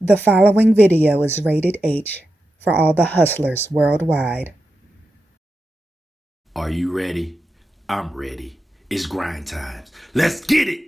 The following video is rated H for all the hustlers worldwide. Are you ready? I'm ready. It's grind times. Let's get it!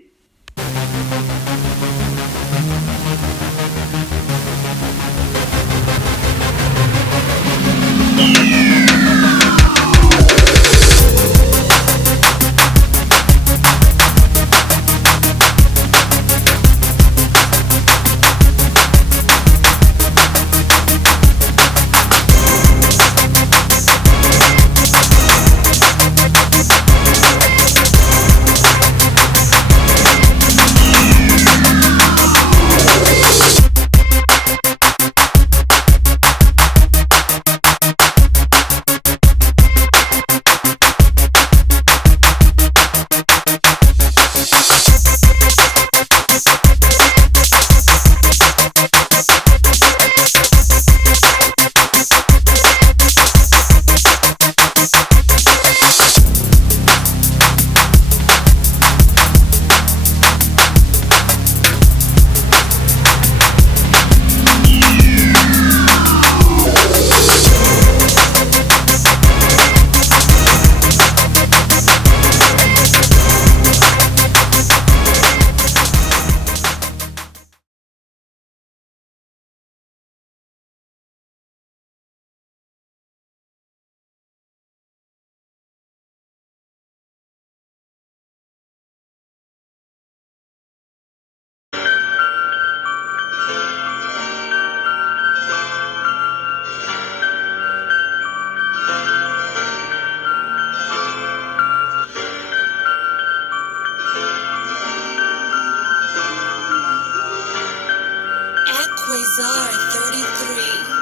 Quasar 33.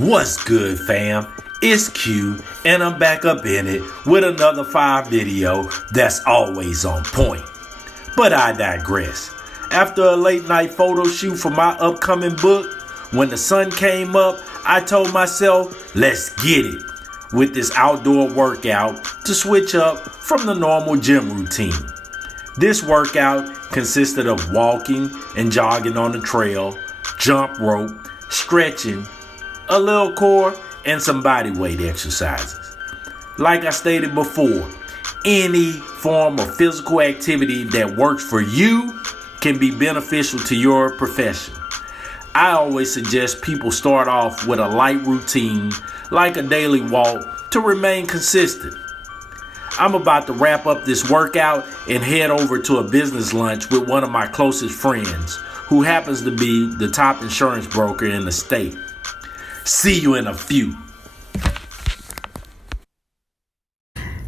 What's good, fam? It's Q, and I'm back up in it with another 5 video that's always on point. But I digress. After a late night photo shoot for my upcoming book, when the sun came up, I told myself, let's get it with this outdoor workout to switch up from the normal gym routine. This workout consisted of walking and jogging on the trail, jump rope, stretching, a little core, and some body weight exercises. Like I stated before, any form of physical activity that works for you can be beneficial to your profession. I always suggest people start off with a light routine, like a daily walk, to remain consistent. I'm about to wrap up this workout and head over to a business lunch with one of my closest friends, who happens to be the top insurance broker in the state. See you in a few.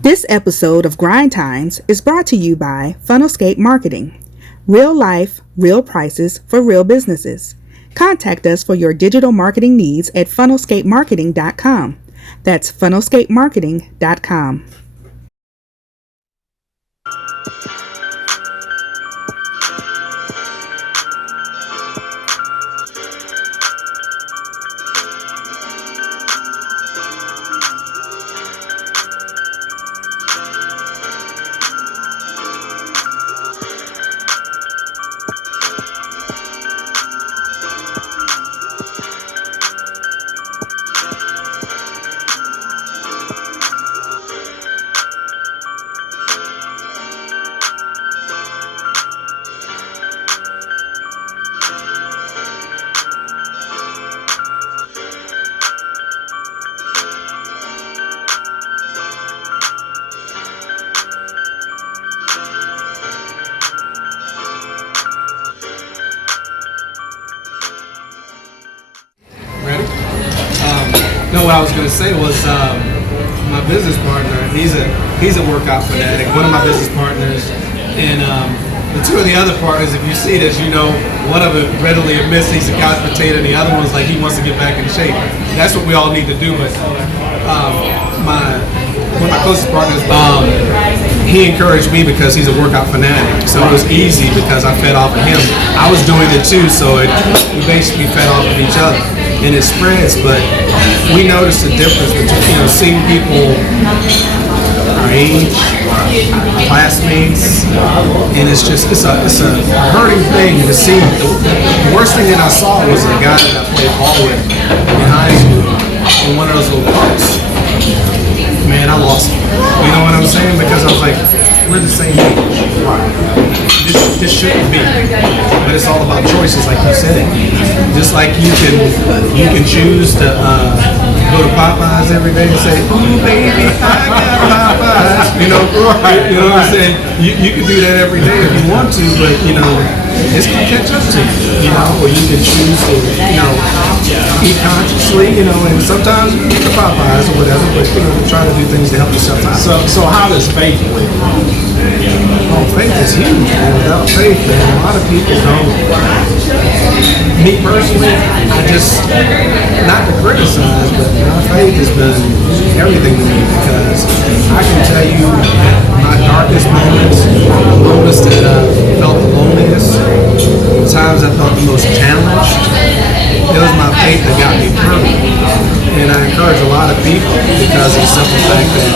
This episode of Grind Times is brought to you by Funnelscape Marketing. Real life, real prices for real businesses. Contact us for your digital marketing needs at funnelscapemarketing.com. That's funnelscapemarketing.com. No, what I was going to say was my business partner. He's a workout fanatic. One of my business partners, and the two of the other partners. If you see this, you know one of them readily admits he's a couch potato, and the other one's like he wants to get back in shape. That's what we all need to do. But one of my closest partners, he encouraged me because he's a workout fanatic. So it was easy because I fed off of him. I was doing it too, so we basically fed off of each other. And it spreads, but we noticed the difference between seeing people our age, classmates, and it's a hurting thing to see. The worst thing that I saw was a guy that I played ball with in high school in one of those little parks. Man, I lost him. You know what I'm saying? Because I was like, we're the same age. This shouldn't be. But it's all about choices, like you said. Just like you can choose to go to Popeyes every day and say, ooh, baby, I got Popeyes. You know what I'm saying? You can do that every day if you want to, but, it's going to catch up to you, or you can choose to, eat consciously, and sometimes you get the Popeyes or whatever, but, try to do things to help yourself out. So how does faith play? Oh, faith is huge, man. Without faith, man, a lot of people don't. Me personally, I just, not to criticize, but my faith has been everything to me because I can tell you my darkest moments, the moments that I felt the loneliest, the times I felt the most challenged, it was my faith that got me through. And I encourage a lot of people because of the simple fact that,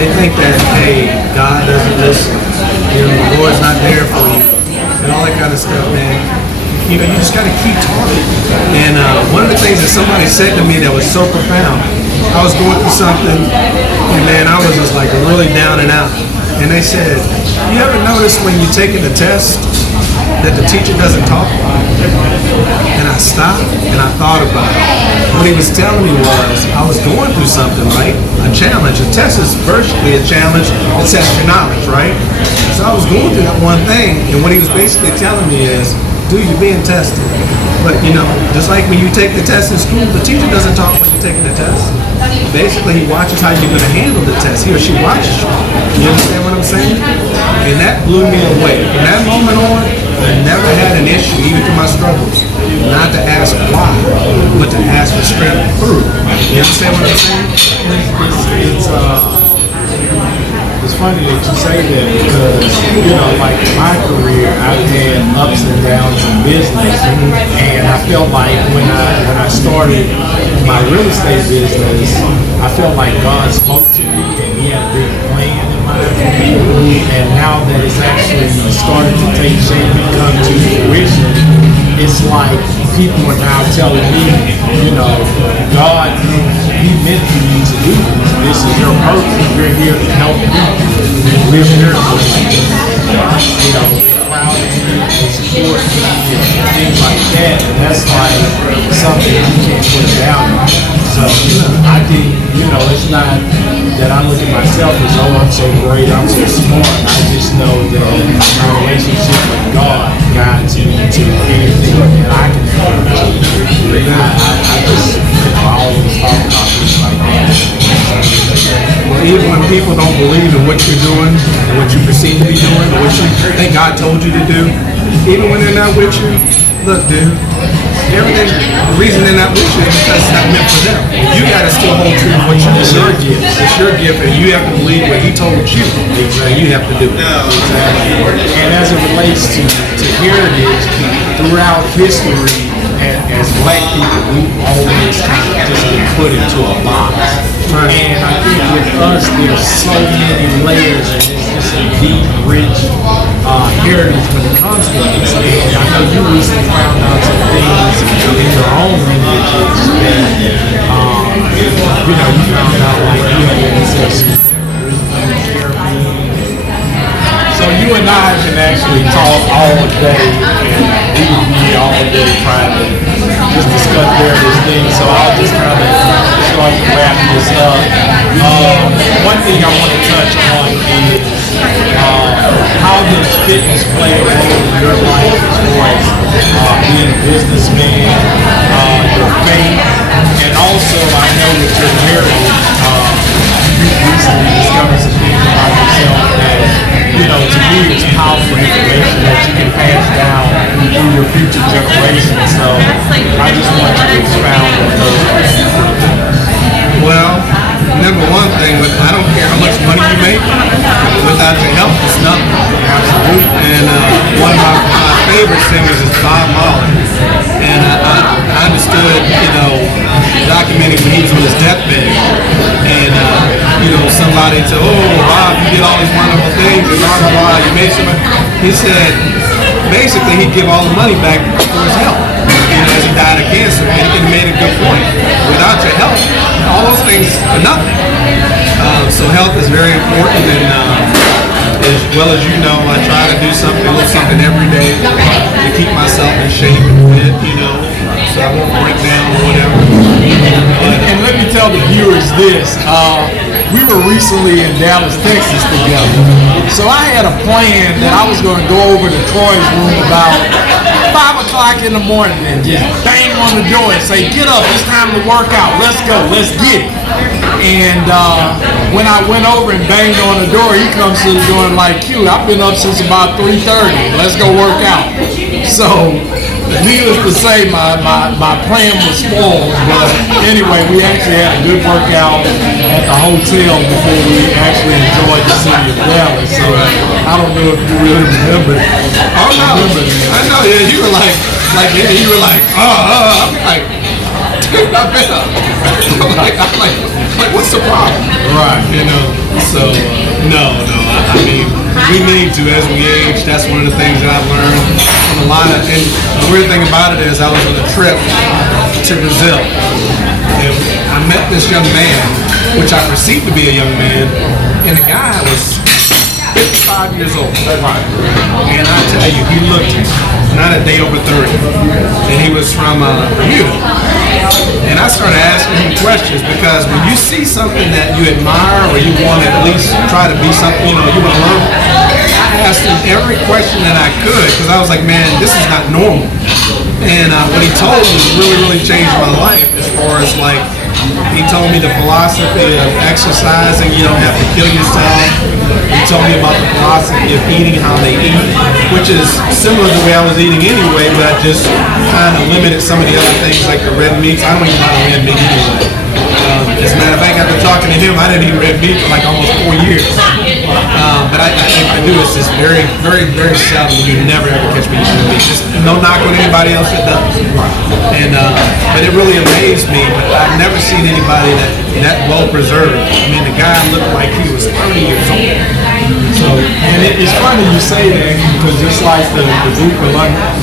they think that, hey, God doesn't listen, the Lord's not there for you, and all that kind of stuff, man. You just got to keep talking. And one of the things that somebody said to me that was so profound, I was going through something, and man, I was just like really down and out. And they said, you ever notice when you're taking a test that the teacher doesn't talk? And I stopped and I thought about it. What he was telling me was I was going through something, right? A challenge. A test is virtually a challenge to test your knowledge, right? So I was going through that one thing, and what he was basically telling me is, dude, you're being tested. But just like when you take the test in school, the teacher doesn't talk when you're taking the test. Basically, he watches how you're going to handle the test. He or she watches you. You understand what I'm saying? And that blew me away. From that moment on, I never had an issue, even through my struggles, not to ask why, but to ask for strength through. You understand what I'm saying? It's funny that you say that because, like in my career, I've had ups and downs in business, and I felt like when I started my real estate business, I felt like God spoke to me and He had a big plan in mind for me. And now that it's actually starting to take shape and come to fruition, it's like people are now telling me, God, He meant for you to do this. This is your purpose. You're here to help people live their life. Crowd and support and things like that. And that's like something you can't put down. So I think, it's not that I look at myself as, oh, I'm so great, I'm so smart. I just know that my relationship with God guides me to anything that I can accomplish. I always talk about this like that. Well, even when people don't believe in what you're doing, or what you perceive to be doing, or what you think God told you to do, even when they're not with you, look, dude, everything, the reason they're not with you is because it's not meant for them. You gotta still hold true to what you do. It's your gift. It's your gift, and you have to believe what He told you. Exactly. You have to do it. Exactly. And as it relates to heritage, throughout history, as Black people, we've always kind of just been put into a box. Right. And I think with us, there's so many layers, and it's just a deep, rich heritage when it comes to this. And I know you recently found out some things in your own lineages that, you found out like you had ancestors. So you and I can actually talk all day, and we would be all day trying to just discuss various things. So I'll just kind of start to wrap this up. One thing I want to touch on is how does fitness play a role in your life as far as being a businessman, your faith, and also I know with your heritage, you recently discovered some things about yourself that, to me it's powerful information that you can pass down through your future generations. So I just want you to expound on those. Well, number one thing, I don't care how much money you make, without your health, it's nothing. Absolutely. And one of my favorite singers is Bob Marley. And I understood, documenting when he was on his deathbed. And, somebody said, oh, Bob, you did all these wonderful things, and blah, blah, blah, you made so much. He said, basically, he'd give all the money back for his health. As he died of cancer, and he made a good point. Without your health, all those things are nothing. So health is very important, and as well as you know, I try to do something every day to keep myself in shape and fit, so I won't break down or whatever. And let me tell the viewers this. We were recently in Dallas, Texas together. So I had a plan that I was going to go over to Troy's room about 5 o'clock in the morning and just bang on the door and say, get up, it's time to work out. Let's go, let's get it. And when I went over and banged on the door, he comes to the door and like, Q, I've been up since about 3:30. Let's go work out. So needless to say, my plan was spoiled, but anyway, we actually had a good workout at the hotel before we actually enjoyed the city of Dallas. So I don't know if you really remember. Oh no, I know. Yeah, you were like, I'm like, dude, I've been up. I'm like, what's the problem? Right. So no. I mean, we need to, as we age. That's one of the things that I've learned from a lot of. And the weird thing about it is, I was on a trip to Brazil, and I met this young man, which I perceived to be a young man, and the guy was 55 years old. And I tell you, he looked not a day over 30, and he was from Bermuda. And I started asking him questions because when you see something that you admire or you want to at least try to be something, you want to learn, I asked him every question that I could because I was like, man, this is not normal. And what he told me really changed my life as far as like, he told me the philosophy of exercising, you don't have to kill yourself. He told me about the philosophy of eating how they eat, which is similar to the way I was eating anyway, but I just kind of limited some of the other things like the red meats. I don't eat a lot of red meat anyway. As a matter of fact, after talking to him, I didn't eat red meat for like almost 4 years. But I do. It's just very, very, very seldom. You never ever catch me eating red meat. Just no knock on anybody else that does. And but it really amazed me. But I've never seen anybody that well preserved. I mean, the guy looked like he was 30 years old. So, and it's funny you say that because just like the group of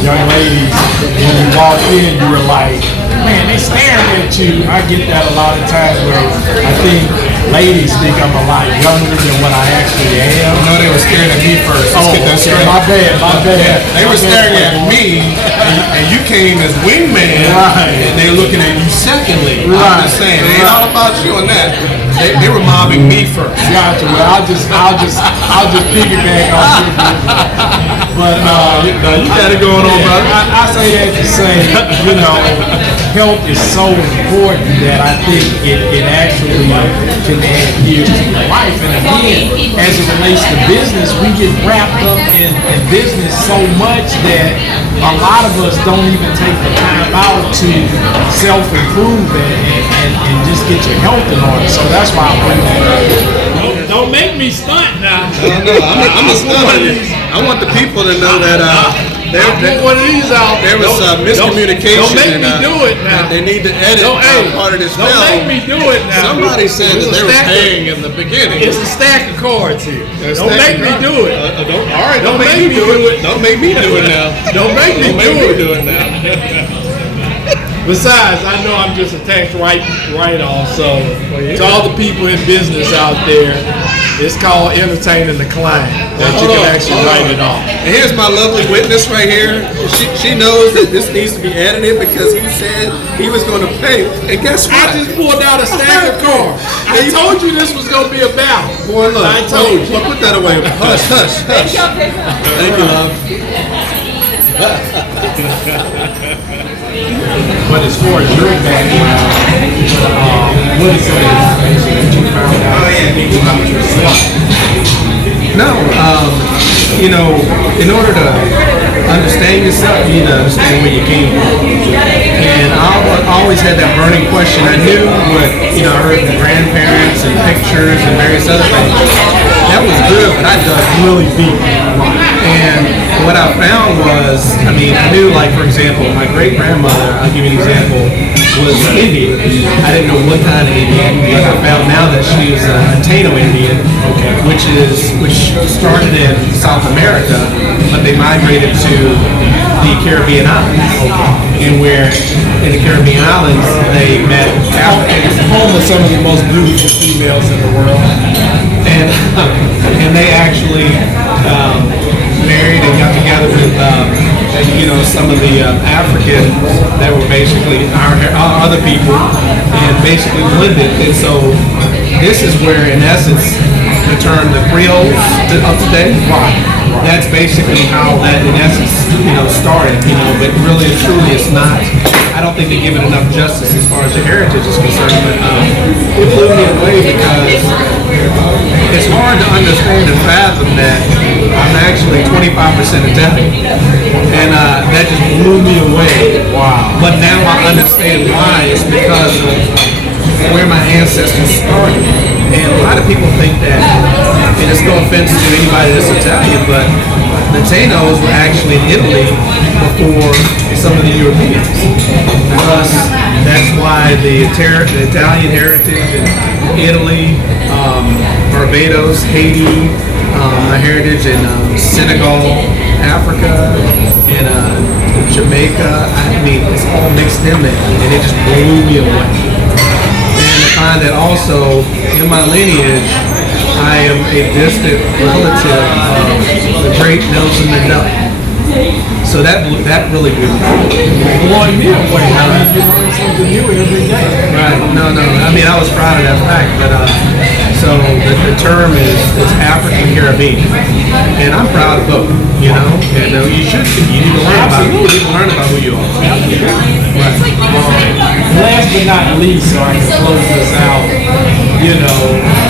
young ladies, when you walked in, you were like, man, they staring at you. I get that a lot of times where I think ladies think I'm a lot younger than what I actually am. No, they were staring at me first. Let's get that straight. My bad. They were staring at me, and you came as wingman, right, and they were looking at you secondly. Right. I'm just saying, it ain't all about you on that. They were mobbing me first. Gotcha. Well, I'll just piggyback on you. But you got it going on, brother. I say that to say, you know, health is so important that I think it actually can add years to your life. And again, as it relates to business, we get wrapped up in business so much that a lot of us don't even take the time out to self-improve and just get your health in order. So that's why I bring that up. Don't make me stunt now. No, I'm a stunt. I want the people to know that put one of these out. There was miscommunication. Don't make me do it now. They need to edit part of this film. Don't make me do it now. Somebody said that they were paying in the beginning. It's a stack of cards here. Don't make me do it. All right, don't make me do it. Don't make me do it now. Don't make me do it now. Besides, I know I'm just a tax write-off, so to all the people in business out there, it's called entertaining the client, that you can actually write it off. And here's my lovely witness right here. She knows that this needs to be edited because he said he was going to pay. And guess what? I just pulled out a stack of cards. I told you this was going to be a battle. Boy, look. I told you. Well, put that away. Hush, hush, hush. Thank you, love. But as far as your background, what is some of the information that you found out about yourself? No, you know, in order to understand yourself, you need to understand where you came from. And I always had that burning question. I knew what, I heard from grandparents and pictures and various other things. That was good, but I dug really deep. And what I found was, I knew, like, for example, my great-grandmother, I'll give you an example, was Indian. I didn't know what kind of Indian, but I found now that she was a Taino Indian, which started in South America, but they migrated to the Caribbean islands. And where in the Caribbean islands, they met Africans. Home of some of the most beautiful females in the world. And they actually married and got together with some of the Africans that were basically our other people and basically blended. And so this is where, in essence, the term the Creoles of today, that's basically how that, in essence, started. But really and truly, it's not. I don't think they give it enough justice as far as the heritage is concerned. But it blew me away because it's hard to understand and fathom that I'm actually 25% Italian, and that just blew me away. Wow! But now I understand why. It's because of where my ancestors started. And a lot of people think that, and it's no offense to anybody that's Italian, but the Tainos were actually in Italy before some of the Europeans. Thus, that's why the Italian heritage in Italy, Barbados, Haiti, my heritage in Senegal, Africa, and Jamaica, it's all mixed in there, and it just blew me away. And I find that also in my lineage, I am a distant relative of the great Nelson Mandela. So that really blew me away. Blowing me away. You learn something new every day. Right. No. I was proud of that fact, but so the term is African Caribbean, and I'm proud of both. And you should be. You need to learn about who you are. Right. last but not least, so I can close this out, you know,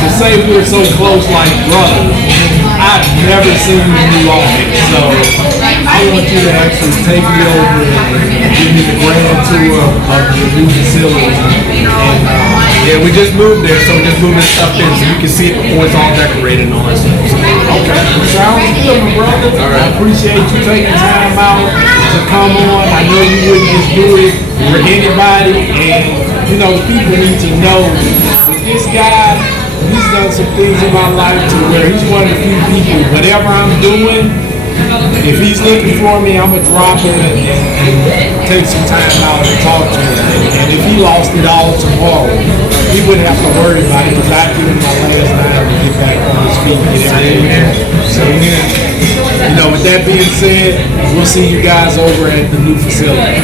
to say we're so close like brothers, I've never seen the new office, so I want you to actually take me over and give me the grand tour of the new facility. And, Yeah, we just moved there, so we're just moving stuff in so you can see it before it's all decorated and all that stuff. okay, sounds good, my brother. All right. I appreciate you taking time out to come on. I know you wouldn't just do it for anybody, and you know people need to know that this guy, he's done some things in my life to where he's one of the few people. Whatever I'm doing, if he's looking for me, I'm gonna drop him and take some time out and talk to him. And if he lost it all tomorrow, he wouldn't have to worry about it because I give him my last dime to get back on his feet and get everything. So you know, with that being said, we'll see you guys over at the new facility.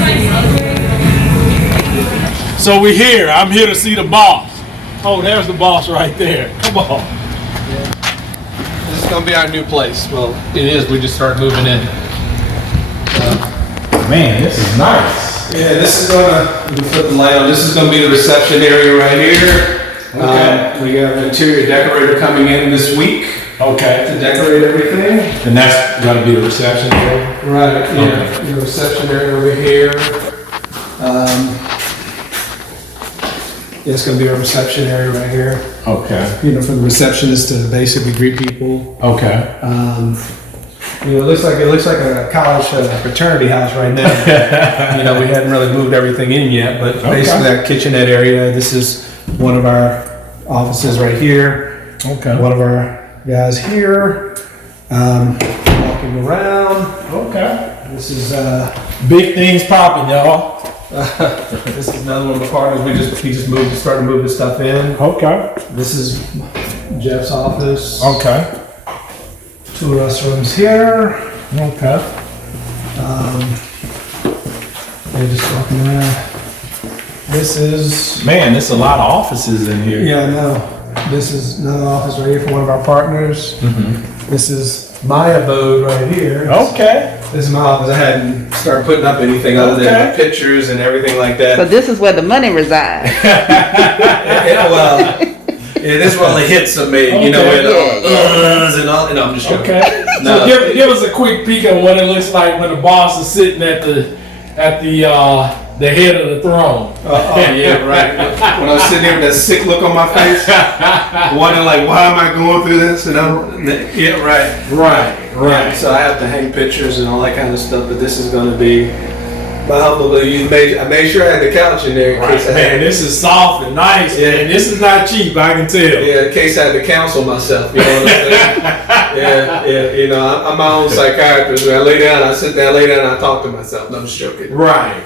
So we're here. I'm here to see the boss. Oh, there's the boss right there. Come on. This is gonna be our new place. Well, it is. We just started moving in. Man, this is nice. Yeah, this is gonna. You can flip the light on. This is gonna be the reception area right here. Okay. We have an interior decorator coming in this week Okay. to decorate everything. And that's gonna be the reception area? Right. Yeah. Okay. The reception area over here. It's gonna be a reception area right here. Okay. You know, for the receptionist to basically greet people. Okay. You know, it looks like a college fraternity house right now. You know, we hadn't really moved everything in yet, but basically that kitchenette area. This is one of our offices right here. Okay. One of our guys here, walking around. Okay. This is Big things popping, y'all. this is another one of the partners. We just started moving stuff in. Okay. This is Jeff's office. Okay. Two restrooms here. Okay. They're just walking around. This is, Man, there's a lot of offices in here. yeah, I know. This is another office right here for one of our partners. This is my abode right here. Okay. This is my office. I hadn't started putting up anything other than my pictures and everything like So that. this is where the money resides. Well, yeah, this is where all the hits are made. You know, where the and all. And I'm just joking. Okay. No. So give us a quick peek of what it looks like when the boss is sitting at the head of the throne. Oh yeah, right. When I was sitting there with that sick look on my face, wondering like, why am I going through this? And yeah, right. Right. So I have to hang pictures and all that kind of stuff. But this is going to be my humble. I made sure I had the couch in there in case I Man, had. this is soft and nice. Yeah. Man, this is not cheap. I can tell. Yeah, in case I had to counsel myself. You know what I'm saying? yeah. You know, I'm my own psychiatrist. When I lay down, I sit down, lay down, and I talk to myself. No, I'm just joking. Right.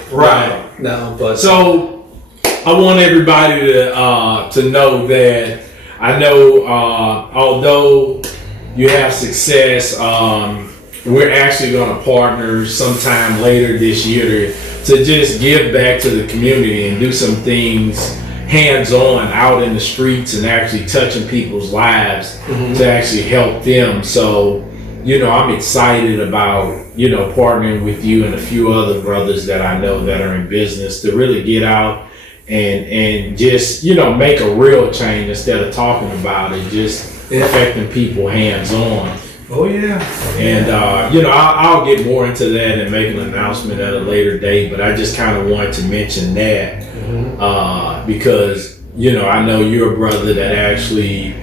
No, but So I want everybody to know that I know although you have success, we're actually going to partner sometime later this year to just give back to the community and do some things hands-on out in the streets and actually touching people's lives to actually help them. So, you know, I'm excited about, you know, partnering with you and a few other brothers that I know that are in business to really get out and just, you know, make a real change instead of talking about it, just affecting people hands-on. oh yeah. And, you know, I'll get more into that and make an announcement at a later date, but I just kind of wanted to mention that because, you know, I know you're a brother that actually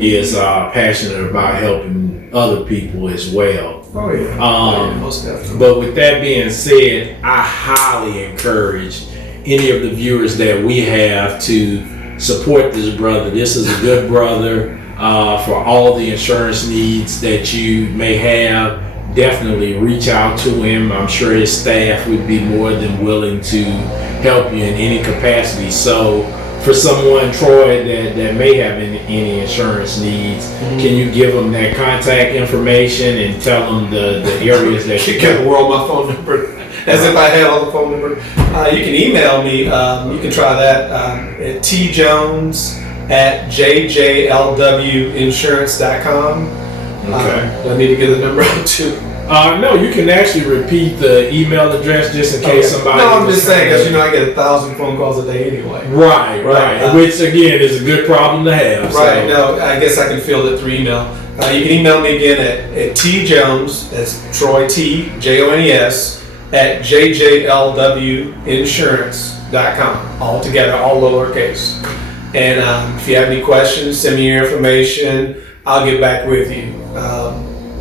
is passionate about helping other people as well. Oh yeah. Most definitely. But with that being said, I highly encourage any of the viewers that we have to support this brother. This is a good brother. For all the insurance needs that you may have, definitely reach out to him. I'm sure his staff would be more than willing to help you in any capacity. So for someone, Troy, that may have any insurance needs, can you give them that contact information and tell them the areas that You can world my phone number as if I had all the phone number. You can email me. You can try that at tjones@jjlwinsurance.com. Okay. I need to get the number out too. No, you can actually repeat the email address just in case somebody. No, I'm just saying because I get 1,000 phone calls a day anyway. Right. Which again is a good problem to have. Right. No, I guess I can field it through email. You can email me again at tjones. That's Troy T Jones at jjlwinsurance.com. All together, all lowercase. And if you have any questions, send me your information. I'll get back with you.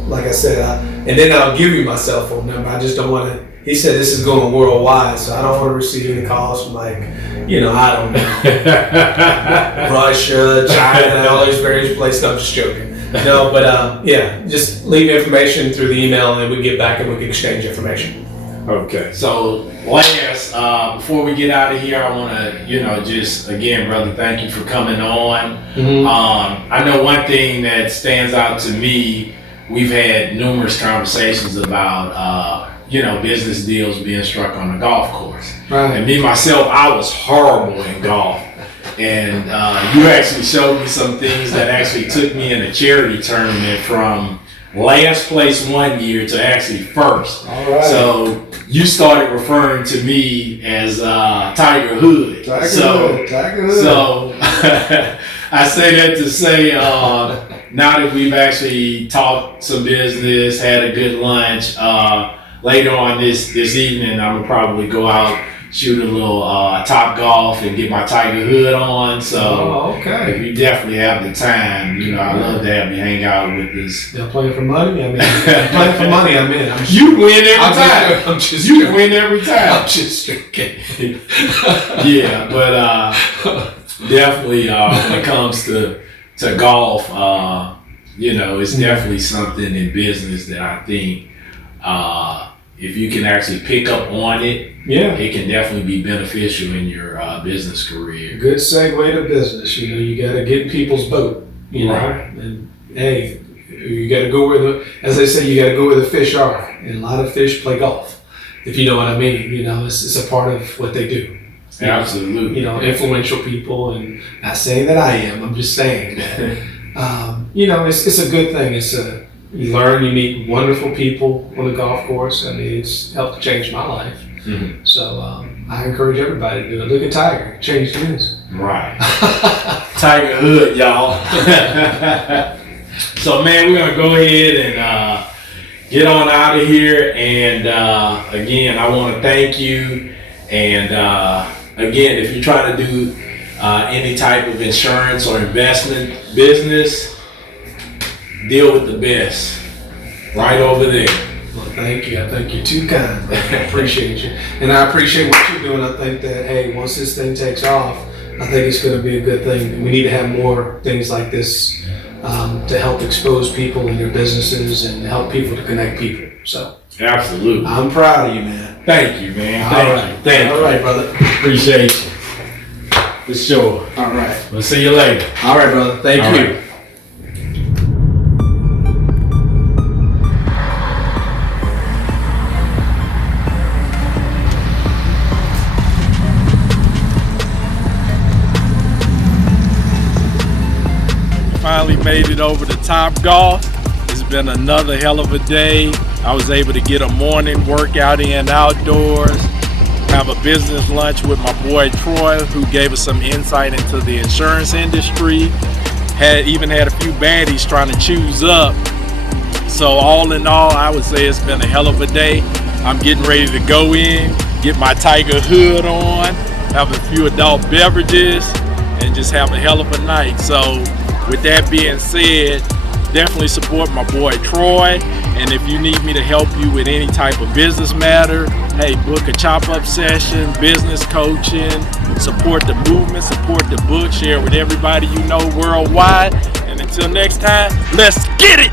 Like I said, and then I'll give you my cell phone number. I just don't want to. He said this is going worldwide, so I don't want to receive any calls from I don't know, Russia, China, all these various places. I'm just joking. No, but just leave information through the email, and then we get back and we can exchange information. Okay. So last, before we get out of here, I want to, just again, brother, thank you for coming on. Mm-hmm. I know one thing that stands out to me. We've had numerous conversations about, business deals being struck on the golf course. Right. And me, myself, I was horrible in golf. And you actually showed me some things that actually took me in a charity tournament from last place one year to actually first. All right. So you started referring to me as Tiger Hood. Tiger Hood. So I say that to say, now that we've actually talked some business, had a good lunch, later on this evening, I'm gonna probably go out, shoot a little Top Golf and get my Tiger Hood on. So if you definitely have the time, I'd love to have you hang out with us. They're playing for money. I'm in. You win every time. I'm just you win every time. I'm just joking. Yeah, but definitely when it comes to golf, it's definitely something in business that I think if you can actually pick up on it, it can definitely be beneficial in your business career. Good segue to business. You got to get in people's boat. Right. And hey, you got to go as they say, you got to go where the fish are. And a lot of fish play golf, if you know what I mean. It's a part of what they do. Absolutely. Influential people, and not saying that I am. I'm just saying that. It's a good thing. You learn, you meet wonderful people on the golf course. I mean, it's helped change my life. Mm-hmm. So I encourage everybody to do it. Look at Tiger, changed his. Right. Tiger Hood, y'all. So, man, we're gonna go ahead and get on out of here. And again, I want to thank you. And again, if you're trying to do any type of insurance or investment business, deal with the best right over there. Well, thank you. I think you're too kind. I appreciate you. And I appreciate what you're doing. I think that, hey, once this thing takes off, I think it's going to be a good thing. We need to have more things like this to help expose people in their businesses and help people to connect people. So, absolutely. I'm proud of you, man. Thank you, man. Thank you. All right, brother. Appreciate you. For sure. All right. We'll see you later. All right, brother. Thank you. Right. Finally made it over to Top Golf. It's been another hell of a day. I was able to get a morning workout in outdoors, have a business lunch with my boy Troy, who gave us some insight into the insurance industry. Even had a few baddies trying to choose up. So all in all, I would say it's been a hell of a day. I'm getting ready to go in, get my Tiger Hood on, have a few adult beverages, and just have a hell of a night. So with that being said, definitely support my boy Troy. And if you need me to help you with any type of business matter, hey, book a chop-up session, business coaching, support the movement, support the book, share with everybody you know worldwide. And until next time, let's get it!